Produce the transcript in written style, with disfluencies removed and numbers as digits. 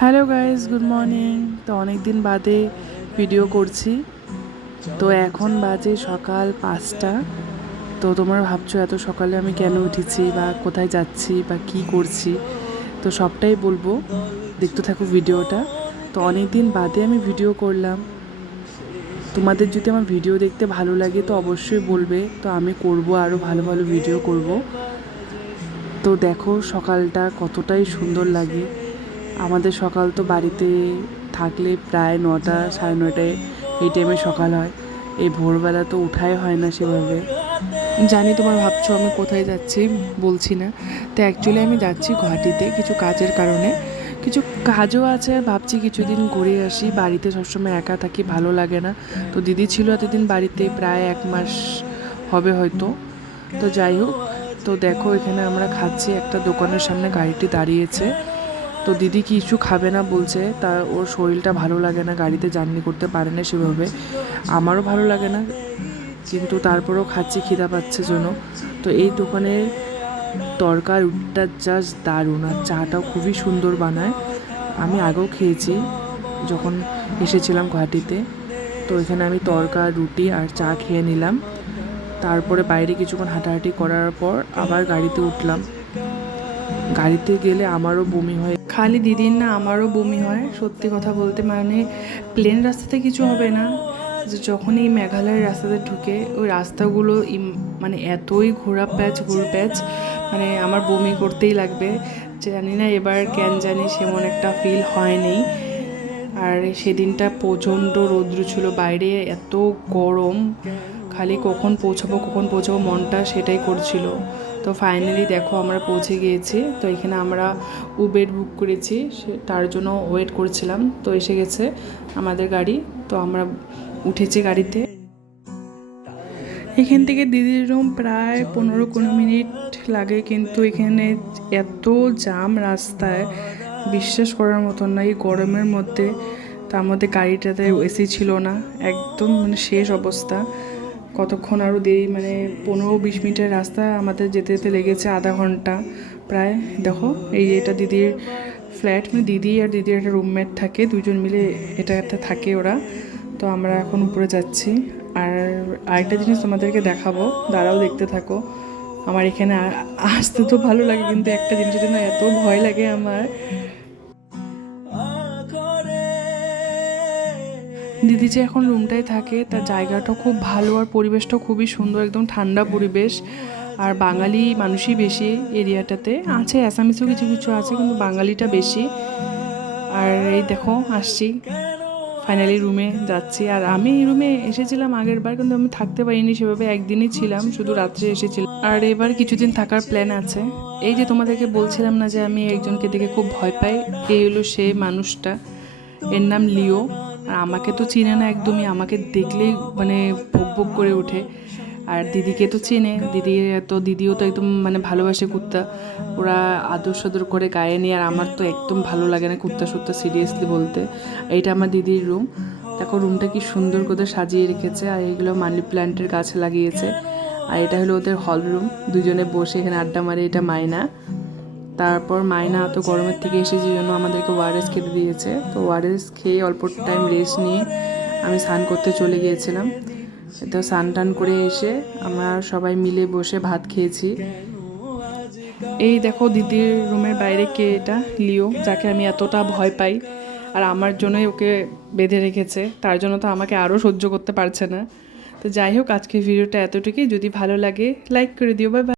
Hello guys, good morning. তো অনেক দিন বাদে ভিডিও করছি। তো এখন বাজে সকাল 5টা। তো তোমরা ভাবছো এত সকালে আমি কেন উঠেছি বা কোথায় যাচ্ছি বা কি করছি, তো সবটাই বলবো, দেখতে থাকো ভিডিওটা। তো অনেক দিন বাদে আমি ভিডিও করলাম। তোমাদের যদি আমার ভিডিও দেখতে ভালো লাগে তো অবশ্যই বলবে, তো আমি করব, আরও ভালো ভালো ভিডিও করব। তো দেখো সকালটা কতটাই সুন্দর লাগে। আমাদের সকাল তো বাড়িতে থাকলে প্রায় 9টা 9:30 এই টাইমে সকাল হয়। এই ভোরবেলা তো উঠাই হয় না সেভাবে। জানি তোমরা ভাবছো আমি কোথায় যাচ্ছি, বলছি না। তো অ্যাকচুয়ালি আমি যাচ্ছি গুয়াহাটিতে কিছু কাজের কারণে। কিছু কাজও আছে, ভাবছি কিছুদিন ঘুরে আসি। বাড়িতে সবসময় একা থাকি, ভালো লাগে না। তো দিদি ছিল এতদিন বাড়িতে, প্রায় 1 মাস হবে হয়তো। তো যাই হোক, তো দেখো এখানে আমরা খাচ্ছি, একটা দোকানের সামনে গাড়িটি দাঁড়িয়েছে। তো দিদি কিছু খাবে না বলছে, তার ওর শরীরটা ভালো লাগে না, গাড়িতে জার্নি করতে পারে না সেভাবে। আমারও ভালো লাগে না, কিন্তু তারপরেও খাচ্ছি, খিদা পাচ্ছে জন্য। তো এই দোকানের তরকা রুটিটা জাস্ট দারুণ, আর চাটাও খুবই সুন্দর বানায়। আমি আগেও খেয়েছি যখন এসেছিলাম গুয়াহাটিতে। তো এখানে আমি তরকা রুটি আর চা খেয়ে নিলাম। তারপরে বাইরে কিছুক্ষণ হাঁটাহাঁটি করার পর আবার গাড়িতে উঠলাম। গাড়িতে গেলে আমারও বমি হয়, খালি দিদির না, আমারও বমি হয়। সত্যি কথা বলতে, মানে প্লেন রাস্তাতে কিছু হবে না, যে যখন এই মেঘালয়ের রাস্তাতে ঢুকে ওই রাস্তাগুলো মানে এতই ঘোরা প্যাচ, মানে আমার বমি করতেই লাগবে। জানি না এবার কেন জানি সেমন একটা ফিল হয়নি। আর সেদিনটা প্রচণ্ড রৌদ্র ছিল বাইরে, এত গরম, খালি কখন পৌঁছাবো মনটা সেটাই করছিল। তো ফাইনালি দেখো আমরা পৌঁছে গিয়েছি। তো এখানে আমরা উবের বুক করেছি, তার জন্য ওয়েট করছিলাম। তো এসে গেছে আমাদের গাড়ি, তো আমরা উঠেছি গাড়িতে। এখান থেকে দিদির রুম প্রায় 15-20 মিনিট লাগে, কিন্তু এখানে এত জাম রাস্তায়, বিশ্বাস করার মতন না। এই গরমের মধ্যে, তার মধ্যে গাড়িটাতে এসি ছিল না, একদম মানে শেষ অবস্থা। কতক্ষণ আরও দেরি, মানে 15-20 মিনিটের রাস্তা আমাদের যেতে যেতে লেগেছে আধা ঘন্টা প্রায়। দেখো এই এটা দিদির ফ্ল্যাট, মানে দিদি আর দিদির একটা রুমমেট থাকে, দুজন মিলে এটাতে থাকে ওরা। তো আমরা এখন উপরে যাচ্ছি। আর আরেকটা জিনিস তোমাদেরকে দেখাবো, দাঁড়াও দেখতে থাকো। আমার এখানে আসতে তো ভালো লাগে, কিন্তু একটা জিনিসের জন্য এত ভয় লাগে আমার। দিদি যে এখন রুমটায় থাকে, তার জায়গাটা খুব ভালো, আর পরিবেশটাও খুবই সুন্দর, একদম ঠান্ডা পরিবেশ। আর বাঙালি মানুষই বেশি এরিয়াটাতে আছে, অ্যাসামিসও কিছু কিছু আছে, কিন্তু বাঙালিটা বেশি। আর এই দেখো আসছি, ফাইনালি রুমে যাচ্ছি। আর আমি এই রুমে এসেছিলাম আগের বার, কিন্তু আমি থাকতে পারিনি সেভাবে, একদিনই ছিলাম, শুধু রাত্রে এসেছিলাম। আর এবার কিছুদিন থাকার প্ল্যান আছে। এই যে তোমাদেরকে বলছিলাম না যে আমি একজনকে দেখে খুব ভয় পাই, এই হলো সে মানুষটা। এর নাম লিও। আর আমাকে তো চিনে না একদমই, আমাকে দেখলেই মানে ভোগ ভোগ করে ওঠে। আর দিদিকে তো চেনে, দিদিও তো একদম মানে ভালোবাসে কুত্তা, ওরা আদর সদর করে গায়ে নিয়ে। আর আমার তো একদম ভালো লাগে না কুত্তা সুত্তা, সিরিয়াসলি বলতে। এইটা আমার দিদির রুম। দেখো রুমটা কি সুন্দর করে সাজিয়ে রেখেছে, আর এইগুলো মানি প্ল্যান্টের গাছ লাগিয়েছে। আর এটা হলো ওদের হল রুম, দুজনে বসে এখানে আড্ডা মারে। এটা মায়না। তারপর মায়না তো গরমের থেকে এসেছে জন্য আমাদেরকে ওয়ারেস খেতে দিয়েছে। তো ওয়ারেস খেয়ে অল্প টাইম রেস্ট নিয়ে আমি স্নান করতে চলে গিয়েছিলাম। তো স্নান টান করে এসে আমরা সবাই মিলে বসে ভাত খেয়েছি। এই দেখো দিদির রুমের বাইরে কে, এটা লিও, যাকে আমি এতটা ভয় পাই। আর আমার জন্যই ওকে বেঁধে রেখেছে, তার জন্য তো আমাকে আরও সহ্য করতে পারছে না। তো যাই হোক, আজকের ভিডিওটা এতটুকুই। যদি ভালো লাগে লাইক করে দিও। Bye bye.